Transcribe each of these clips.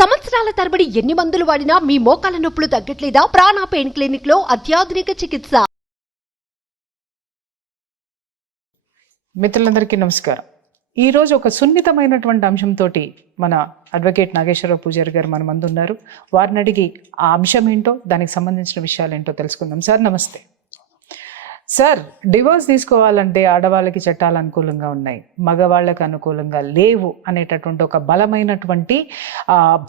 సంవత్సరాల తరబడి ఎన్ని మందులు వాడినా మీ మోకాల నొప్పులు తగ్గట్లేదా? ప్రాణ పెయిన్ క్లినిక్ లో అత్యాధునిక చికిత్స. మిత్రులందరికీ నమస్కారం. ఈరోజు ఒక సున్నితమైనటువంటి అంశంతో మన అడ్వకేట్ నాగేశ్వరరావు పూజారి గారు మన ముందు ఉన్నారు. వారిని అడిగి ఆ అంశం ఏంటో, దానికి సంబంధించిన విషయాలు ఏంటో తెలుసుకుందాం. సార్ నమస్తే. సార్, డివోర్స్ తీసుకోవాలంటే ఆడవాళ్ళకి చట్టాలు అనుకూలంగా ఉన్నాయి, మగవాళ్ళకి అనుకూలంగా లేవు అనేటటువంటి ఒక బలమైనటువంటి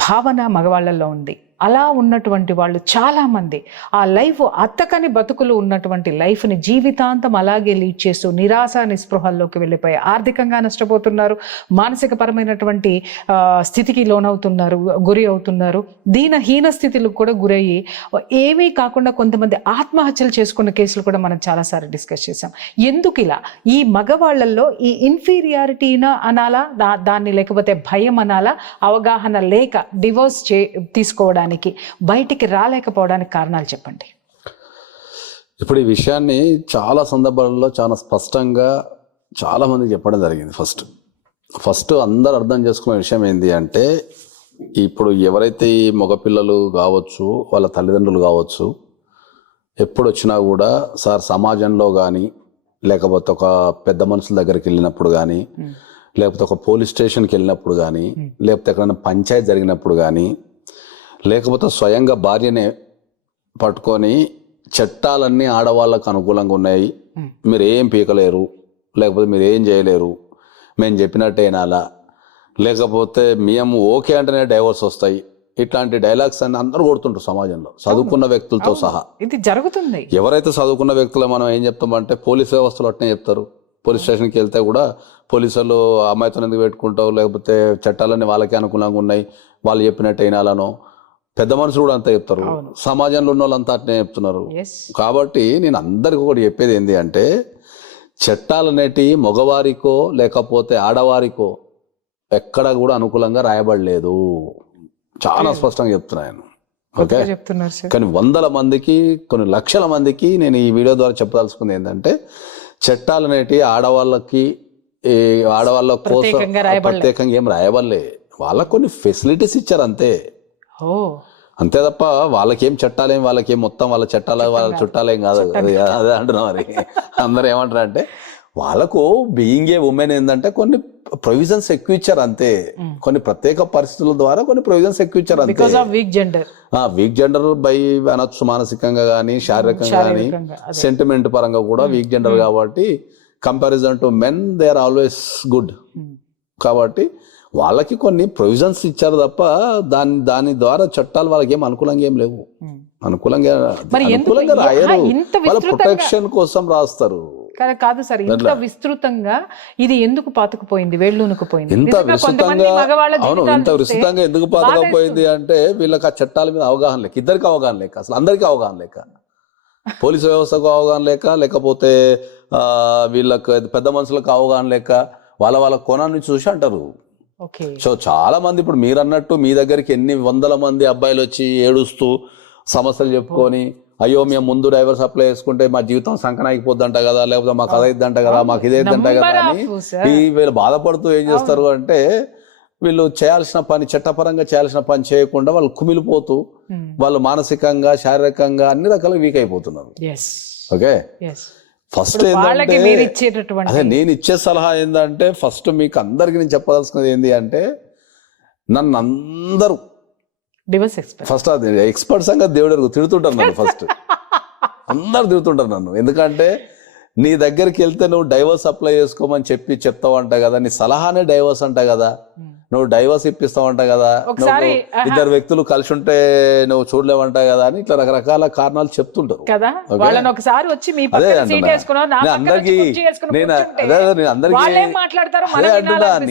భావన మగవాళ్ళల్లో ఉంది. అలా ఉన్నటువంటి వాళ్ళు చాలామంది ఆ లైఫ్ అత్తకని బతుకులు ఉన్నటువంటి లైఫ్ని జీవితాంతం అలాగే లీడ్ చేస్తూ నిరాశ నిస్పృహల్లోకి వెళ్ళిపోయి ఆర్థికంగా నష్టపోతున్నారు, మానసిక పరమైనటువంటి స్థితికి లోనవుతున్నారు, గురి అవుతున్నారు. హీన స్థితిలకు కూడా గురయ్యి ఏమీ కాకుండా కొంతమంది ఆత్మహత్యలు చేసుకున్న కేసులు కూడా మనం చాలాసార్లు డిస్కస్ చేసాం. ఎందుకు ఇలా ఈ మగవాళ్ళల్లో ఈ ఇన్ఫీరియారిటీనా అనాలా, దాన్ని లేకపోతే భయం అనాలా, అవగాహన లేక డివోర్స్ తీసుకోవడానికి బయటికి రాలేకపోవడానికి కారణాలు చెప్పండి. ఇప్పుడు ఈ విషయాన్ని చాలా సందర్భాలలో చాలా స్పష్టంగా చాలా మందికి చెప్పడం జరిగింది. ఫస్ట్ అందరు అర్థం చేసుకునే విషయం ఏంటి అంటే, ఇప్పుడు ఎవరైతే ఈ మగపిల్లలు కావచ్చు, వాళ్ళ తల్లిదండ్రులు కావచ్చు, ఎప్పుడు వచ్చినా కూడా సార్ సమాజంలో కానీ, లేకపోతే ఒక పెద్ద మనుషుల దగ్గరికి వెళ్ళినప్పుడు కానీ, లేకపోతే ఒక పోలీస్ స్టేషన్కి వెళ్ళినప్పుడు కానీ, లేకపోతే ఎక్కడైనా పంచాయతీ జరిగినప్పుడు కానీ, లేకపోతే స్వయంగా భార్యనే పట్టుకొని చట్టాలన్నీ ఆడవాళ్ళకు అనుకూలంగా ఉన్నాయి, మీరు ఏం పీకలేరు, లేకపోతే మీరు ఏం చేయలేరు, మేము చెప్పినట్టే వినాలా, లేకపోతే మేము ఓకే అంటేనే డైవర్స్ వస్తాయి, ఇట్లాంటి డైలాగ్స్ అన్ని అందరూ కొడుతుంటారు సమాజంలో, చదువుకున్న వ్యక్తులతో సహా. ఇది జరుగుతుంది. ఎవరైతే చదువుకున్న వ్యక్తులు మనం ఏం చెప్తామంటే, పోలీస్ వ్యవస్థలు అట్నే చెప్తారు. పోలీస్ స్టేషన్కి వెళ్తే కూడా పోలీసులు అమ్మాయితో ఎందుకు పెట్టుకుంటావు, లేకపోతే చట్టాలన్నీ వాళ్ళకే అనుకూలంగా ఉన్నాయి, వాళ్ళు చెప్పినట్టు వినాలనో, పెద్ద మనుషులు కూడా అంతా చెప్తారు, సమాజంలో ఉన్న వాళ్ళంతా అట్నే చెప్తున్నారు. కాబట్టి నేను అందరికీ ఒకటి చెప్పేది ఏంటి అంటే, చట్టాలు అనేటివి మగవారికో లేకపోతే ఆడవారికో ఎక్కడ కూడా అనుకూలంగా రాయబడలేదు. చాలా స్పష్టంగా చెప్తున్నాను. ఓకే, కానీ వందల మందికి, కొన్ని లక్షల మందికి నేను ఈ వీడియో ద్వారా చెప్పదలుచుకుంది ఏంటంటే, చట్టాలు అనేటివి ఆడవాళ్ళ కోసం ప్రత్యేకంగా ఏం రాయబడలే. వాళ్ళకు కొన్ని ఫెసిలిటీస్ ఇచ్చారు అంతే, అంతే తప్ప వాళ్ళకేం చట్టాలేం, వాళ్ళకేం మొత్తం వాళ్ళ చట్టాలు వాళ్ళ చుట్టాలేం కాదు. అదే అంటున్నా. మరి అందరూ ఏమంటారు అంటే, వాళ్ళకు బీయింగ్ ఏ ఉమెన్ ఏంటంటే కొన్ని ప్రొవిజన్స్ ఎక్కువ ఇచ్చారు అంతే, కొన్ని ప్రత్యేక పరిస్థితుల ద్వారా కొన్ని ప్రొవిజన్స్ ఎక్కువ ఇచ్చారు అంతే. వీక్ జెండర్ బై అనొచ్చు, మానసికంగా కానీ, శారీరకంగా కానీ, సెంటిమెంట్ పరంగా కూడా వీక్ జెండర్ కాబట్టి comparison to men they are always good. కాబట్టి వాళ్ళకి కొన్ని ప్రొవిజన్స్ ఇచ్చారు తప్ప దాని ద్వారా చట్టాలు వాళ్ళకి ఏం అనుకూలంగా ఏం లేవు. అనుకూలంగా రాయరు, వాళ్ళ ప్రొటెక్షన్ కోసం రాస్తారు. కాదు సార్, ఇంత విస్తృతంగా ఇది ఎందుకు పాతుకుపోయింది, వేళ్ళూనుకుపోయింది? ఇంత విస్తృతంగా ఎందుకు పాతుకుపోయింది అంటే, వీళ్ళకి ఆ చట్టాల మీద అవగాహన లేక, ఇద్దరికి అవగాహన లేక, అసలు అందరికీ అవగాహన లేక, పోలీసు వ్యవస్థకు అవగాహన లేక, లేకపోతే వీళ్ళకి పెద్ద మనుషులకు అవగాహన లేక, వాళ్ళ కోణాన్ని చూసి అంటారు. సో చాలా మంది, ఇప్పుడు మీరు అన్నట్టు మీ దగ్గరికి ఎన్ని వందల మంది అబ్బాయిలు వచ్చి ఏడుస్తూ సమస్యలు చెప్పుకొని, అయ్యో మేము ముందు డైవర్స్ అప్లై చేసుకుంటే మా జీవితం సంకనాగిపోద్దంట కదా, లేకపోతే మాకు అదైద్దంట కదా, మాకు ఇదేద్దంట కదా అని వీళ్ళు బాధపడుతూ ఏం చేస్తారు అంటే, వీళ్ళు చేయాల్సిన పని, చట్టపరంగా చేయాల్సిన పని చేయకుండా వాళ్ళు కుమిలిపోతూ, వాళ్ళు మానసికంగా, శారీరకంగా అన్ని రకాలుగా వీక్ అయిపోతున్నారు. ఓకే, ఫస్ట్ ఏంటంటే, అదే నేను ఇచ్చే సలహా ఏంటంటే, ఫస్ట్ మీకు అందరికి నేను చెప్పదలుచుకున్నది ఏంటి అంటే, నన్ను అందరూ ఫస్ట్ అది ఎక్స్పర్ట్స్ అంగా దేవుడు తిడుతుంటారు నన్ను. ఫస్ట్ అందరు తిడుతుంటారు నన్ను, ఎందుకంటే నీ దగ్గరికి వెళ్తే నువ్వు డైవర్స్ అప్లై చేసుకోమని చెప్తావంట కదా, నీ సలహానే డైవర్స్ అంట కదా, నువ్వు డైవర్స్ ఇప్పిస్తావంట కదా, ఇద్దరు వ్యక్తులు కలిసి ఉంటే నువ్వు చూడలేవంట కదా అని ఇట్లా రకరకాల కారణాలు చెప్తుంటారు.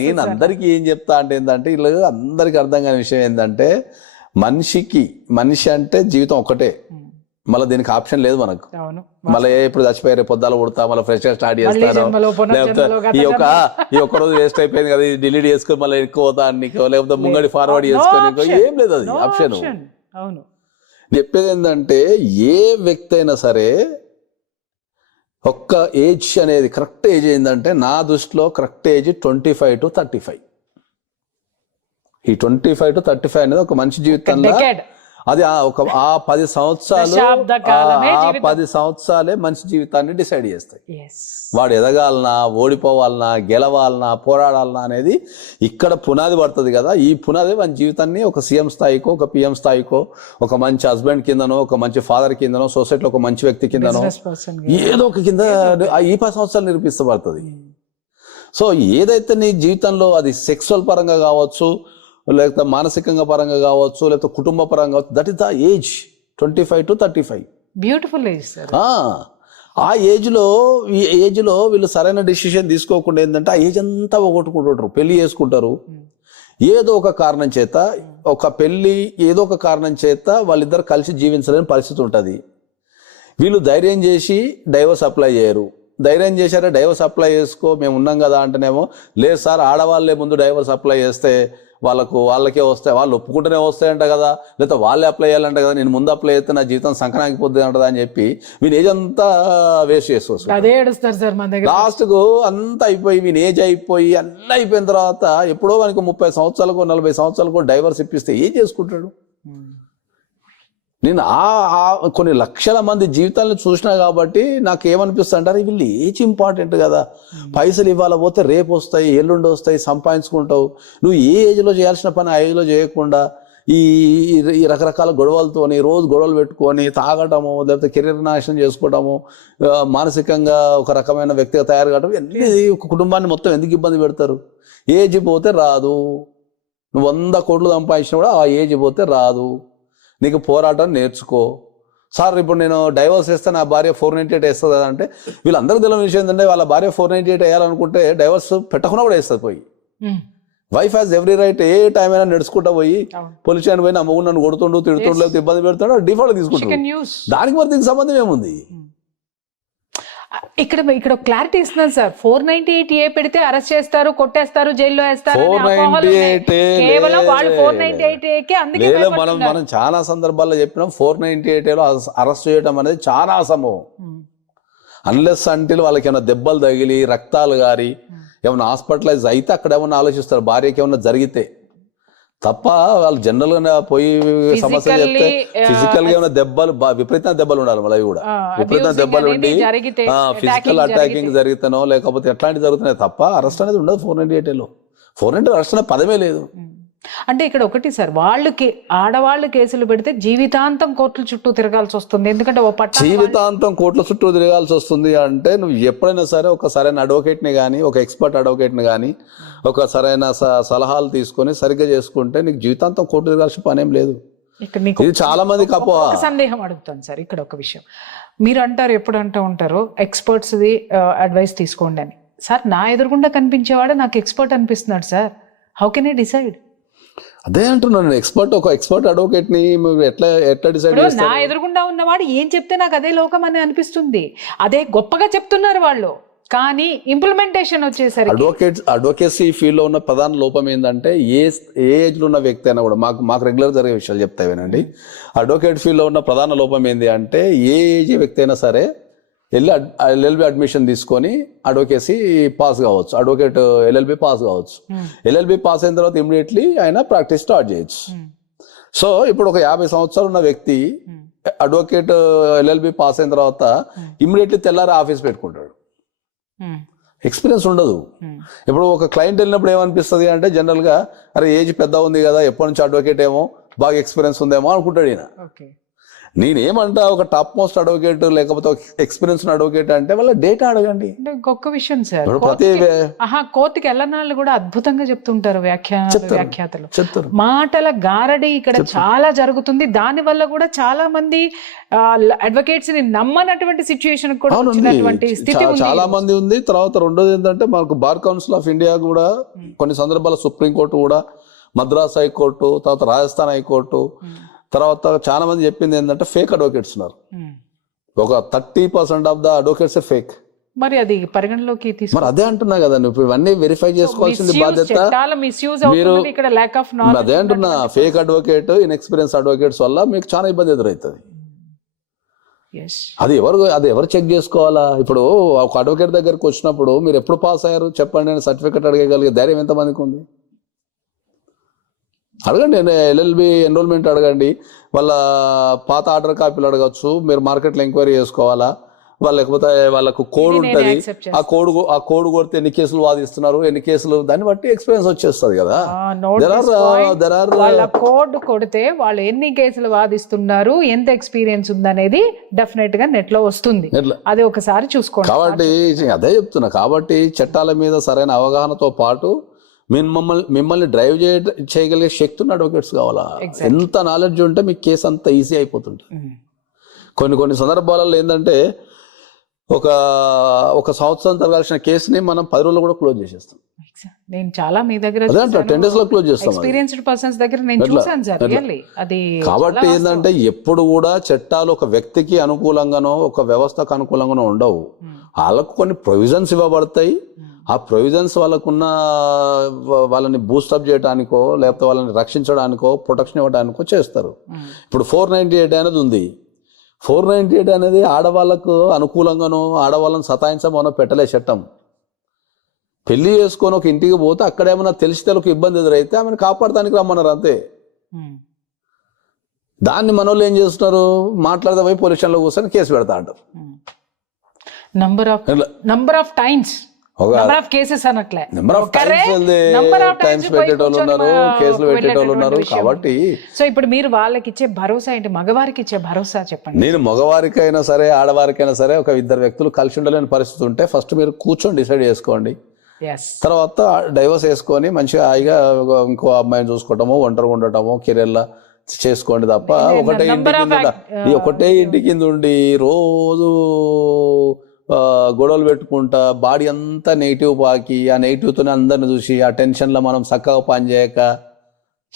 నేను అందరికీ ఏం చెప్తా అంటే ఏంటంటే, వీళ్ళు అందరికి అర్థం కాని విషయం ఏంటంటే, మనిషి అంటే జీవితం ఒకటే, మళ్ళీ దీనికి ఆప్షన్ లేదు మనకు. మళ్ళీ ఇప్పుడు చచ్చిపోయారు, పొద్దాలు కొడతా, మళ్ళీ ఫ్రెష్ గా స్టార్ట్ చేస్తారు, లేకపోతే ఈ ఒక్క రోజు వేస్ట్ అయిపోయింది కదా, డిలీట్ చేసుకొని మళ్ళీ ఎక్కువ పోతా నీకు, లేకపోతే ముంగడి ఫార్వర్డ్ చేసుకొని, ఏం లేదు అది ఆప్షన్. చెప్పేది ఏంటంటే, ఏ వ్యక్తి అయినా సరే ఒక్క ఏజ్ అనేది, కరెక్ట్ ఏజ్ ఏంటంటే, నా దృష్టిలో కరెక్ట్ ఏజ్ 25 to 35. ఈ 25 to 35 అనేది ఒక మంచి జీవితంలో Decade. అది ఒక 10 సంవత్సరాలు దశాబ్ద కాలమే 10 సంవత్సరాలే మంచి జీవితాన్ని డిసైడ్ చేస్తాయి. Yes. వాడు ఎదగాలనా, ఓడిపోవాలనా, గెలవాలనా, పోరాడాలనా అనేది ఇక్కడ పునాది పడుతుంది కదా. ఈ పునాది మన జీవితాన్ని ఒక సీఎం స్థాయికో, ఒక పిఎం స్థాయికో, ఒక మంచి హస్బెండ్ కిందనో, ఒక మంచి ఫాదర్ కిందనో, సొసైటీలో ఒక మంచి వ్యక్తి కిందనో, Business person గా. ఏదో ఒక కింద ఈ 10 సంవత్సరాలు నిరూపిస్తబడుతుంది. సో ఏదైతే నీ జీవితంలో అది సెక్సువల్ పరంగా కావచ్చు, లేకపోతే మానసికంగా పరంగా కావచ్చు, లేకపోతే కుటుంబ పరంగా కావచ్చు, that is the age 25 to 35. Beautiful age sir. ఆ ఏజ్లో ఈ ఏజ్లో వీళ్ళు సరైన డిసిషన్ తీసుకోకుండా ఏంటంటే ఆ ఏజ్ అంతా పోగొట్టుకుంటుంటారు, పెళ్లి చేసుకుంటారు. ఏదో ఒక కారణం చేత ఏదో ఒక కారణం చేత వాళ్ళిద్దరు కలిసి జీవించలేని పరిస్థితి ఉంటుంది. వీళ్ళు ధైర్యం చేసి డైవర్స్ అప్లై చేయరు. ధైర్యం చేశారే డైవర్స్ అప్లై చేసుకో, మేము ఉన్నాం కదా అంటేనేమో, లేదు సార్ ఆడవాళ్ళే ముందు డైవర్స్ అప్లై చేస్తే వాళ్ళకే వస్తాయి, వాళ్ళు ఒప్పుకుంటూనే వస్తాయంట కదా, లేకపోతే వాళ్ళే అప్లై చేయాలంట కదా, నేను ముందు అప్లై చేస్తే నా జీవితం సంకనాగిపోద్ది అంటదా అని చెప్పి వీని ఏజ్ అంతా వేస్ట్ చేసుకోవచ్చు. అదే ఏడుస్తారు సార్ మన దగ్గర. లాస్ట్కు అంతా అయిపోయి వీని ఏజ్ అయిపోయి అన్నీ అయిపోయిన తర్వాత ఎప్పుడో మనకు 30 సంవత్సరాలకు 40 సంవత్సరాలకు డైవర్స్ ఇప్పిస్తే ఏం చేసుకుంటాడు? నేను కొన్ని లక్షల మంది జీవితాలను చూసినా కాబట్టి నాకు ఏమనిపిస్తుంది అంటారు, వీళ్ళు ఏజ్ ఇంపార్టెంట్ కదా, పైసలు ఇవ్వాల పోతే రేపు వస్తాయి, ఎల్లుండి వస్తాయి, సంపాదించుకుంటావు. నువ్వు ఏ ఏజ్లో చేయాల్సిన పని ఆ ఏజ్లో చేయకుండా ఈ రకరకాల గొడవలతోని రోజు గొడవలు పెట్టుకొని తాగటము, లేకపోతే కెరీర్ నాశనం చేసుకోవటము, మానసికంగా ఒక రకమైన వ్యక్తిగా తయారు కావడం, అన్నీ ఒక కుటుంబాన్ని మొత్తం ఎందుకు ఇబ్బంది పెడతారు? ఏజ్ పోతే రాదు. నువ్వు 100 కోట్లు సంపాదించినా కూడా ఆ ఏజ్ పోతే రాదు. నీకు పోరాటం నేర్చుకో. సార్ ఇప్పుడు నేను డైవర్స్ వేస్తే నా భార్య 498 వేస్తుంది కదా అంటే, వీళ్ళందరికీ తెలియని విషయం ఏంటంటే వాళ్ళ భార్య 498 వేయాలనుకుంటే డైవర్స్ పెట్టకుండా కూడా వేస్తుంది పోయి. Wife has every right A time అయినా నడుచుకుంటా పోయి పోలీస్ స్టేషన్ పోయి నా మొగుడు నన్ను కొడుతుండు, తిడుతుండు, లేకపోతే ఇబ్బంది పెడుతుండో డిఫాల్ట్ తీసుకుంటాడు. దానికి మరి దీనికి సంబంధం ఏముంది? ఇక్కడ క్లారిటీ ఇస్తున్నాను సార్. 498A పెడితే అరెస్ట్ చేస్తారు, కొట్టేస్తారు, జైల్లో వేస్తారు. 498 కేవలం వాళ్ళు 498A అందుకే మనం చాలా సందర్భాల్లో చెప్పినాం 498లో అరెస్ట్ చేయడం అనేది చాలా అసంభవం. అన్లెస్ అంటిల్ వాళ్ళకి ఏమైనా దెబ్బలు తగిలి రక్తాలు గారి ఏమైనా హాస్పిటలైజ్ అయితే అక్కడ ఏమన్నా ఆలోచిస్తారు, భార్యకి ఏమన్నా జరిగితే తప్ప వాళ్ళు జనరల్ గా పోయి సమస్య చెప్తే ఫిజికల్ గా ఏమైనా దెబ్బలు విపరీతమైన దెబ్బలు ఉండాలి. మళ్ళీ కూడా విపరీతమైన దెబ్బలు ఉండి ఫిజికల్ అటాకింగ్ జరిగితేనో లేకపోతే ఎట్లాంటివి జరుగుతున్నాయి తప్ప అరెస్ట్ అనేది ఉండదు 498లో. 498 అరెస్ట్ అనే పదమే లేదు. అంటే ఇక్కడ ఒకటి సార్, ఆడవాళ్ళు కేసులు పెడితే జీవితాంతం కోర్టుల చుట్టూ తిరగాల్సి వస్తుంది. ఎందుకంటే జీవితాంతం కోర్టుల చుట్టూ తిరగాల్సి వస్తుంది అంటే నువ్వు ఎప్పుడైనా సరే ఒక సరైన అడ్వకేట్ని కానీ, ఒక ఎక్స్పర్ట్ అడ్వకేట్ని కానీ, ఒక సరైన సలహాలు తీసుకొని సరిగ్గా చేసుకుంటే నీకు జీవితాంతం కోర్టు తిరగాల్సిన పనేం లేదు. ఇది చాలా మందికి అపోహ. సందేహం అడుగుతాను సార్ ఇక్కడ ఒక విషయం. మీరు అంటారు, ఎప్పుడు అంటూ ఉంటారు ఎక్స్పర్ట్స్ది అడ్వైస్ తీసుకోండి అని. సార్ నా ఎదురుగుండా కనిపించేవాడు నాకు ఎక్స్పర్ట్ అనిపిస్తున్నాడు sir, how can I decide? అదే అంటున్నాను, ఒక ఎక్స్పర్ట్ అడ్వకేట్ ని ఎట్లా డిసైడ్ చేస్తారు? నా ఎదురుగుండా ఉన్నవాడు ఏం చెప్తే నాకు అదే లోకం అని అనిపిస్తుంది, అదే గొప్పగా చెప్తున్నారు వాళ్ళు, కానీ ఇంప్లిమెంటేషన్ వచ్చేసరికి అడ్వకేసీ ఫీల్డ్ లో ఉన్న ప్రధాన లోపం ఏంటంటే ఏ ఏజ్ లో ఉన్న వ్యక్తి అయినా కూడా మాకు రెగ్యులర్ జరిగే విషయాలు చెప్తావేనండి. అడ్వకేట్ ఫీల్డ్ లో ఉన్న ప్రధాన లోపం ఏంటి అంటే ఏ ఏజ్ వ్యక్తి అయినా సరే వెళ్ళి ఎల్ఎల్బి అడ్మిషన్ తీసుకొని అడ్వకేసీ పాస్ కావచ్చు, అడ్వకేట్ ఎల్ఎల్బి పాస్ కావచ్చు. ఎల్ఎల్బి పాస్ అయిన తర్వాత ఇమ్మీడియట్లీ ఆయన ప్రాక్టీస్ స్టార్ట్ చేయొచ్చు. సో ఇప్పుడు ఒక 50 సంవత్సరాలు ఉన్న వ్యక్తి అడ్వకేట్ ఎల్ఎల్బి పాస్ అయిన తర్వాత ఇమ్మీడియట్లీ తెల్లారి ఆఫీస్ పెట్టుకుంటాడు. ఎక్స్పీరియన్స్ ఉండదు. ఇప్పుడు ఒక క్లయింట్ వెళ్ళినప్పుడు ఏమనిపిస్తుంది అంటే జనరల్ గా అరే ఏజ్ పెద్ద ఉంది కదా, ఎప్పటి నుంచి అడ్వకేట్ ఏమో బాగా ఎక్స్పీరియన్స్ ఉందేమో అనుకుంటాడు ఈయన. నేనేమంటా ఒక టాప్ మోస్ట్ అడ్వకేట్ లేకపోతే ఎక్స్పీరియన్స్ అడ్వకేట్ అంటే వాళ్ళ డేటా అడగండి. గొప్ప విషయం సార్. ప్రతి కోర్టుకి వెళ్ళనాళ్ళు కూడా అద్భుతంగా చెప్తుంటారు వ్యాఖ్యాతలు. మాటల గారడి ఇక్కడ చాలా జరుగుతుంది. దాని వల్ల కూడా చాలా మంది అడ్వకేట్స్ ని నమ్మనటువంటి సిచ్యుయేషన్ కూడా వచ్చినటువంటి స్థితి చాలా మంది ఉంది. తర్వాత రెండోది ఏంటంటే మనకు బార్ కౌన్సిల్ ఆఫ్ ఇండియా కూడా కొన్ని సందర్భాల్లో సుప్రీంకోర్టు కూడా, మద్రాస్ హైకోర్టు, తర్వాత రాజస్థాన్ హైకోర్టు, తర్వాత చాలా మంది చెప్పింది ఏంటంటే ఫేక్ అడ్వకేట్స్ ఉన్నారు. ఒక 30% ఆఫ్ ద అడ్వకేట్స్ ఫేక్. మరి అది పరిగణలోకి తీసుకు, మరి అదే అంటున్నా కదా, నువ్వు ఇవన్నీ వెరిఫై చేసుకోవాల్సింది బాధ్యత మీరు. అదే అంటున్నా, ఫేక్ అడ్వకేట్, ఇన్ఎక్స్పీరియన్స్ అడ్వకేట్స్ వల్ల మీకు చాలా ఇబ్బంది ఎదురవుతుంది. అది ఎవరు చెక్ చేసుకోవాలా? ఇప్పుడు ఒక అడ్వకేట్ దగ్గరకు వచ్చినప్పుడు మీరు ఎప్పుడు పాస్ అయ్యారు చెప్పండి అని సర్టిఫికెట్ అడగగలిగే ధైర్యం ఎంతమందికి ఉంది? అడగండి, ఎల్ఎల్బి ఎన్రోల్మెంట్ అడగండి, వాళ్ళ పాత ఆర్డర్ కాపీలు అడగచ్చు, మీరు మార్కెట్లో ఎంక్వైరీ చేసుకోవాలా, వాళ్ళు లేకపోతే వాళ్ళకు కోడ్ ఉంటుంది, ఆ కోడ్ కొడితే ఎన్ని కేసులు వాదిస్తున్నారు, ఎన్ని కేసులు, దాన్ని బట్టి ఎక్స్పీరియన్స్ వచ్చేస్తుంది కదా. వాళ్ళ కోడ్ కొడితే వాళ్ళు ఎన్ని కేసులు వాదిస్తున్నారు, ఎంత ఎక్స్పీరియన్స్ ఉందనేది డెఫినెట్ గా నెట్ లో వస్తుంది. అది ఒకసారి చూసుకోండి. కాబట్టి అదే చెప్తున్నా, కాబట్టి చట్టాల మీద సరైన అవగాహనతో పాటు మిమ్మల్ని డ్రైవ్ చేయగలిగే శక్తి ఉన్న అడ్వకేట్స్ కావాలా. ఎంత నాలెడ్జ్ ఉంటే మీకు కేసు అంత ఈజీ అయిపోతుంటుంది. కొన్ని సందర్భాలలో ఏంటంటే ఒక సంవత్సరం జరగాల్సిన కేసుని మనం 10 రోజులు కూడా క్లోజ్ చేసేస్తాం. నేను చాలా మీ దగ్గర 10 days లో క్లోజ్ చేస్తాం. ఎక్స్పీరియన్స్డ్ పర్సన్స్ దగ్గర నేను చూసాను సార్. అది కాబట్టి ఏంటంటే ఎప్పుడు కూడా చట్టాలు ఒక వ్యక్తికి అనుకూలంగానో ఒక వ్యవస్థకు అనుకూలంగానో ఉండవు. వాళ్ళకు కొన్ని ప్రొవిజన్స్ ఇవ్వబడతాయి. ఆ ప్రొవిజన్స్ వాళ్ళని బూస్టప్ చేయడానికో లేకపోతే వాళ్ళని రక్షించడానికో ప్రొటెక్షన్ ఇవ్వడానికో చేస్తారు. ఇప్పుడు 498 అనేది ఉంది. 498 అనేది ఆడవాళ్ళకు అనుకూలంగానో ఆడవాళ్ళని సతాయించమనో పెట్టలే చట్టం. పెళ్లి చేసుకొని ఒక ఇంటికి పోతే అక్కడ ఏమైనా తెలిస్తే ఒక ఇబ్బంది ఎదురైతే ఆమెను కాపాడటానికి రమ్మన్నారు అంతే. దాన్ని మనోళ్ళు ఏం చేస్తున్నారు, మాట్లాడితే పోయి పోలీస్ స్టేషన్లో కూర్చొని కేసు పెడతా అంటారు. నంబర్ ఆఫ్ టైమ్స్ కేసెస్ అనట్లే, టైమ్స్ పెట్టేటోళ్ళు ఉన్నారు, కేసులు పెట్టేటోళ్ళు ఉన్నారు. కాబట్టి సో ఇప్పుడు మీరు వాళ్ళకి ఇచ్చే భరోసా ఏంటి, మగవారికి ఇచ్చే భరోసా చెప్పండి. నేను మగవారికైనా సరే ఆడవారికైనా సరే ఒక ఇద్దరు వ్యక్తులు కలిసి ఉండలేని పరిస్థితి ఉంటే ఫస్ట్ మీరు కూర్చొని డిసైడ్ చేసుకోండి. తర్వాత డైవర్స్ వేసుకొని మంచిగా హాయిగా ఇంకో అమ్మాయిని చూసుకోవటమో ఒంటరిగా ఉండటమో కెరీర్లా చేసుకోండి తప్ప ఒకటే ఇంటి కింద ఉండి రోజు గొడవలు పెట్టుకుంటా బాడీ అంతా నెగిటివ్ పాకి ఆ నెగిటివ్తోనే అందరిని చూసి ఆ టెన్షన్లో మనం చక్కగా పని చేయక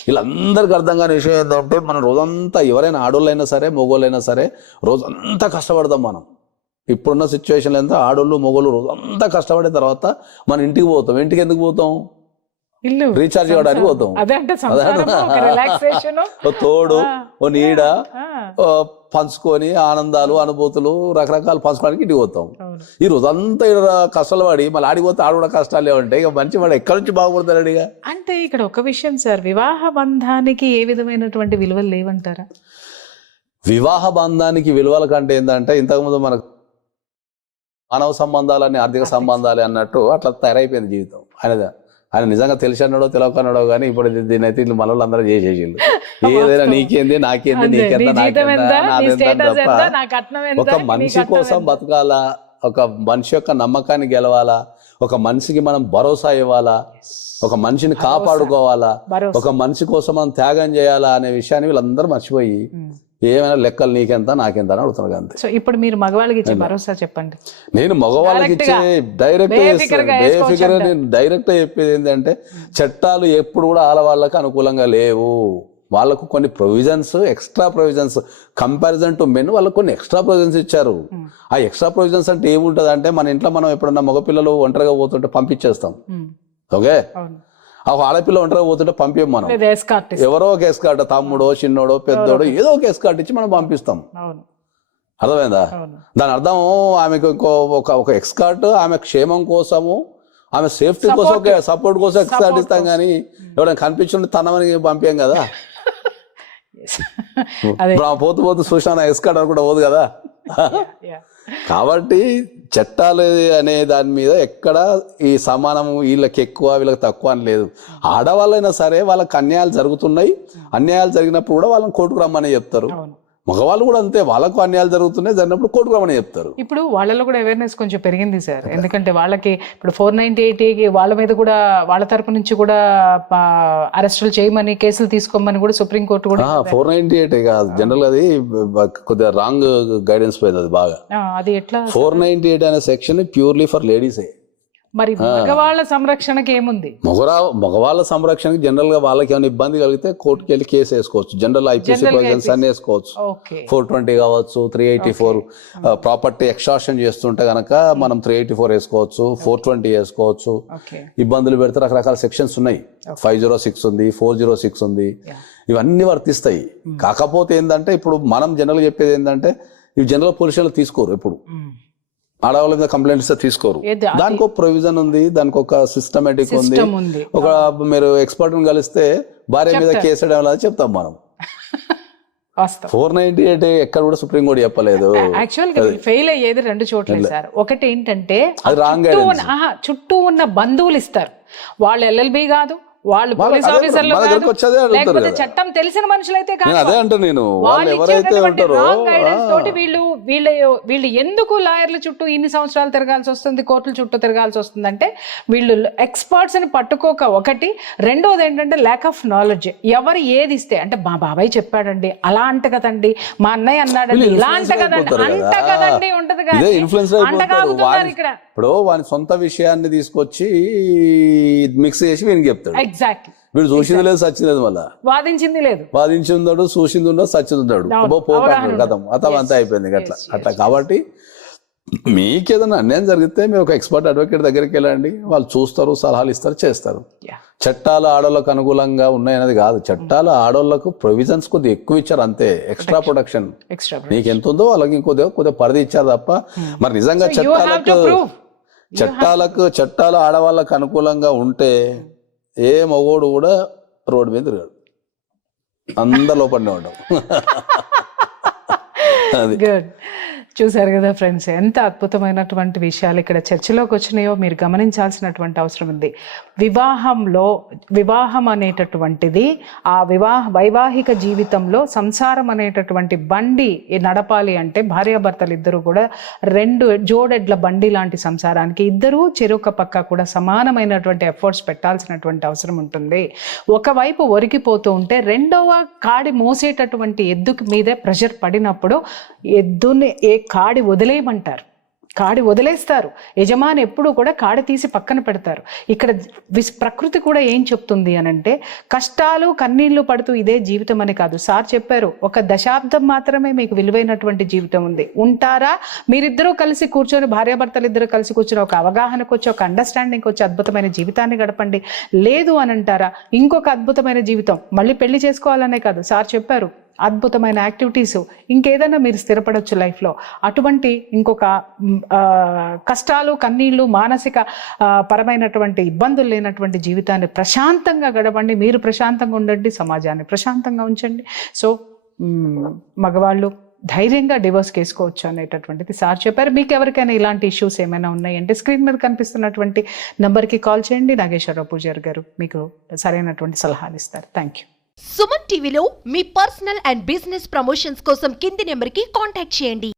వీళ్ళందరికీ అర్థం కాని విషయం ఏంటంటే మనం రోజంతా ఎవరైనా ఆడోళ్ళైనా సరే మొగోళ్ళైనా సరే రోజంతా కష్టపడతాం. మనం ఇప్పుడున్న సిచ్యువేషన్లో ఎంత ఆడోళ్ళు మొగోళ్ళు రోజంతా కష్టపడిన తర్వాత మన ఇంటికి పోతాం. ఇంటికి ఎందుకు పోతాం, రీఛార్జ్ చేయడానికి పోతాం. తోడు ఓ నీడ పంచుకొని ఆనందాలు అనుభూతులు రకరకాలు పంచుకోవడానికి ఇంటికి పోతాం. ఈ రోజు అంతా కష్టాలు పడి మళ్ళీ ఆడిపోతే ఆడ కూడా కష్టాలు ఏమంటే ఇక మంచి వాడు ఎక్కడి నుంచి బాగుపడతాడు అడిగా. అంటే ఇక్కడ ఒక విషయం సార్, వివాహ బంధానికి ఏ విధమైనటువంటి విలువలు లేవంటారా? వివాహ బంధానికి విలువల కంటే ఏంటంటే ఇంతకుముందు మనకు మానవ సంబంధాలని ఆర్థిక సంబంధాలు అన్నట్టు అట్లా తయారైపోయింది జీవితం. ఆయన నిజంగా తెలిసి అన్నాడో తెలియకన్నాడో కానీ ఇప్పుడు దీని అయితే మన వాళ్ళు అందరూ చేసేసిండు. ఏదైనా నీకేంది నాకేంది నీకెంత ఒక మనిషి కోసం బతకాలా, ఒక మనిషి యొక్క నమ్మకాన్ని గెలవాలా, ఒక మనిషికి మనం భరోసా ఇవ్వాలా, ఒక మనిషిని కాపాడుకోవాలా, ఒక మనిషి కోసం మనం త్యాగం చేయాలా అనే విషయాన్ని వీళ్ళందరూ మర్చిపోయి ఏమైనా లెక్కలు నీకెంత నాకెంత అని అడుగుతున్నారు అంతే. సో ఇప్పుడు మీరు మగవాళ్ళకి ఇచ్చే భరోసా చెప్పండి. నేను మగవాళ్ళకి ఇచ్చే డైరెక్ట్ చెప్పేది ఏంటంటే చట్టాలు ఎప్పుడు కూడా ఆడవాళ్ళకి అనుకూలంగా లేవు. వాళ్ళకు కొన్ని provisions, extra provisions comparison to men వాళ్ళకు కొన్ని ఎక్స్ట్రా ప్రొవిజన్స్ ఇచ్చారు. ఆ ఎక్స్ట్రా ప్రొవిజన్స్ అంటే ఏముంటుంది అంటే మన ఇంట్లో మనం ఎప్పుడన్నా మగపిల్లలు ఒంటరిగా పోతుంటే పంపించేస్తాం. ఓకే, ఒక ఆడపిల్ల ఒంటరిగా పోతుంటే పంపించం మనం, ఎవరో ఒక ఎస్కార్ట్ తమ్ముడో చిన్నోడో పెద్దోడో ఏదో ఒక ఎస్కార్ట్ ఇచ్చి మనం పంపిస్తాం. అర్థమైందా? దాని అర్థం ఆమెకు ఒక ఎస్కార్ట్ ఆమె క్షేమం కోసము ఆమె సేఫ్టీ కోసం సపోర్ట్ కోసం ఎస్కార్ట్ ఇస్తాం కానీ ఎవరైనా కనిపించుంటే తనమని పంపాం కదా. పోతూ పోతూ చూసినా ఎస్కార్ట్ అని కూడా పోదు కదా. కాబట్టి చట్టాలు అనే దాని మీద ఎక్కడ ఈ సమానము వీళ్ళకి ఎక్కువ వీళ్ళకి తక్కువ అని లేదు. ఆడవాళ్ళైనా సరే వాళ్ళకి అన్యాయాలు జరుగుతున్నాయి, అన్యాయాలు జరిగినప్పుడు కూడా వాళ్ళని కోర్టుకు రమ్మని చెప్తారు. మగవాళ్ళు కూడా అంతే, వాళ్ళకు అన్యాయాలు జరుగుతున్నాయి, జరిగినప్పుడు కోర్టుకు రమ్మని చెప్తారు. ఇప్పుడు వాళ్ళలో కూడా అవేర్నెస్ కొంచెం పెరిగింది సార్. ఎందుకంటే వాళ్ళకి ఇప్పుడు 498 వాళ్ళ మీద కూడా వాళ్ళ తరపు నుంచి కూడా అరెస్టులు చేయమని కేసులు తీసుకోమని కూడా సుప్రీంకోర్టు కూడా 498 కాదు జనరల్, అది కొద్దిగా రాంగ్ గైడెన్స్ పోయింది అది బాగా. అది ఎట్లా 498 అనే సెక్షన్ ప్యూర్లీ ఫర్ లేడీసే. మరి మగవాళ్ళ సంరక్షణకి ఏముంది? మగవాళ్ళ సంరక్షణకి జనరల్ గా వాళ్ళకి ఏమైనా ఇబ్బంది కలిగితే కోర్టుకి వెళ్ళి కేసు వేసుకోవచ్చు. జనరల్ ఐపీసీ ప్రొవిజన్స్ అన్ని వేసుకోవచ్చు. 420 కావచ్చు, 384 ప్రాపర్టీ ఎక్స్ట్రాక్షన్ చేస్తుంటే గనక మనం 384 వేసుకోవచ్చు, 420 వేసుకోవచ్చు. ఇబ్బందులు పెడితే రకరకాల సెక్షన్స్ ఉన్నాయి. 506 ఉంది, 406 ఉంది, ఇవన్నీ వర్తిస్తాయి. కాకపోతే ఏంటంటే ఇప్పుడు మనం జనరల్ చెప్పేది ఏంటంటే ఇవి జనరల్ పొజిషన్లు తీసుకోరు. ఎప్పుడు ఆడవాళ్ళ మీద కంప్లైంట్ ఇస్తే తీసుకోరు. ఏది అది- దానికి ఒక ప్రొవిజన్ ఉంది, దానికి ఒక సిస్టమేటిక్ ఉంది. సిస్టమ్ ఉంది. ఒక మీరు ఎక్స్పర్ట్ కలిస్తే భార్య మీద కేసు వేయడం ఎలా చెప్తాం మనం. వాస్తవం. 498 ఎక్కడ కూడా సుప్రీం కోర్టు చెప్పలేదు. యాక్చువల్ గా ఫెయిల్ అయ్యేది 2 చోట్ల సార్. ఒకటి ఏంటంటే అది రాంగ్ చుట్టూ ఉన్న బంధువులు ఇస్తారు. వాళ్ళు ఎల్ఎల్బి కాదు, వాళ్ళు పోలీస్ అదే ఆఫీసర్లు మా దగ్గరకు కాదు, వచ్చేదే అడుగుతారు లేకపోతే కదా. చట్టం తెలిసిన మనుషులైతే కాదు. నేను అదే అంటే నేను వాళ్ళు వాళ్ళు ఎవరైతే ఇచ్చేటటువంటి ఉంటారో wrong guidance తోటి వీళ్ళు ఎందుకు లాయర్ల చుట్టూ ఇన్ని సంవత్సరాలు తిరగాల్సి వస్తుంది, కోర్టుల చుట్టూ తిరగాల్సి వస్తుందంటే వీళ్ళు ఎక్స్పర్ట్స్ ని పట్టుకోక ఒకటి. రెండోది ఏంటంటే ల్యాక్ ఆఫ్ నాలెడ్జ్. ఎవరు ఏది ఇస్తే అంటే మా బాబాయ్ చెప్పాడండి, అలా అంట కదండి, మా అన్నయ్య అన్నాడండి, ఇలా అంట కదండి, అంట కదండి ఉంటది ఇదే ఇన్ఫ్లుయెన్స్ కానీ అంట కాగుతున్నారు ఇక్కడ. ఇప్పుడు వాని సొంత విషయాన్ని తీసుకొచ్చి మిక్స్ చేసి వీనికి చెప్తాడు. ఎగ్జాక్ట్లీ. వీడు చూసింది లేదు, సచ్చింది లేదు, మళ్ళా వాదించింది లేదు, వాదించి ఉన్నాడు, చూసింది ఉన్నాడు, సచ్చింది ఉన్నాడు, గతం అంతా అయిపోయింది అట్లా. కాబట్టి మీకేదైనా అన్యాయం జరిగితే మీరు ఒక ఎక్స్పర్ట్ అడ్వకేట్ దగ్గరికి వెళ్ళండి, వాళ్ళు చూస్తారు, సలహాలు ఇస్తారు, చేస్తారు. చట్టాలు ఆడోళ్ళకు అనుకూలంగా ఉన్నాయనేది కాదు, చట్టాలు ఆడోళ్ళకు ప్రొవిజన్స్ కొద్దిగా ఎక్కువ ఇచ్చారు అంతే. ఎక్స్ట్రా ప్రొటెక్షన్ నీకు ఎంత ఉందో వాళ్ళకి కొద్దిగా పరిధి ఇచ్చారు తప్ప. మరి నిజంగా చట్టాలు ఆడవాళ్ళకు అనుకూలంగా ఉంటే ఏ మగోడు కూడా రోడ్డు మీద తిరగాడు, అందరు లోపలనే ఉంటాం. అది గుడ్. చూసారు కదా ఫ్రెండ్స్, ఎంత అద్భుతమైనటువంటి విషయాలు ఇక్కడ చర్చలోకి వచ్చినాయో మీరు గమనించాల్సినటువంటి అవసరం ఉంది. వివాహం అనేటటువంటిది ఆ వైవాహిక జీవితంలో సంసారం అనేటటువంటి బండి నడపాలి అంటే భార్యాభర్తలు ఇద్దరు కూడా 2 జోడెడ్ల బండి లాంటి సంసారానికి ఇద్దరూ చెరొక పక్క కూడా సమానమైనటువంటి ఎఫర్ట్స్ పెట్టాల్సినటువంటి అవసరం ఉంటుంది. ఒకవైపు ఒరిగిపోతూ ఉంటే రెండవ కాడి మోసేటటువంటి ఎద్దుకి మీదే ప్రెషర్ పడినప్పుడు ఎద్దుని కాడి వదిలేయమంటారు, కాడి వదిలేస్తారు. యజమాని ఎప్పుడు కూడా కాడి తీసి పక్కన పెడతారు. ఇక్కడ ప్రకృతి కూడా ఏం చెప్తుంది అనంటే కష్టాలు కన్నీళ్లు పడుతూ ఇదే జీవితం అని కాదు. సార్ చెప్పారు, 1 దశాబ్దం మాత్రమే మీకు విలువైనటువంటి జీవితం ఉంది. ఉంటారా? మీరిద్దరూ కలిసి కూర్చొని, భార్యాభర్తలు ఇద్దరు కలిసి కూర్చొని ఒక అవగాహనకు వచ్చి, ఒక అండర్స్టాండింగ్ వచ్చి అద్భుతమైన జీవితాన్ని గడపండి. లేదు అని అంటారా, ఇంకొక అద్భుతమైన జీవితం, మళ్ళీ పెళ్లి చేసుకోవాలనే కాదు. సార్ చెప్పారు అద్భుతమైన యాక్టివిటీస్, ఇంకేదైనా మీరు స్థిరపడవచ్చు లైఫ్లో. అటువంటి ఇంకొక కష్టాలు కన్నీళ్లు మానసిక పరమైనటువంటి ఇబ్బందులు లేనటువంటి జీవితాన్ని ప్రశాంతంగా గడపండి. మీరు ప్రశాంతంగా ఉండండి, సమాజాన్ని ప్రశాంతంగా ఉంచండి. సో మగవాళ్ళు ధైర్యంగా డివోర్స్ చేసుకోవచ్చు అనేటటువంటిది సార్ చెప్పారు. మీకు ఎవరికైనా ఇలాంటి ఇష్యూస్ ఏమైనా ఉన్నాయంటే స్క్రీన్ మీద కనిపిస్తున్నటువంటి నెంబర్కి కాల్ చేయండి. నాగేశ్వరరావు పూజారి గారు మీకు సరైనటువంటి సలహాలు ఇస్తారు. Thank you. సుమన్ టీవీలో మీ పర్సనల్ అండ్ బిజినెస్ ప్రమోషన్స్ కోసం కింది నెంబర్కి కాంటాక్ట్ చేయండి.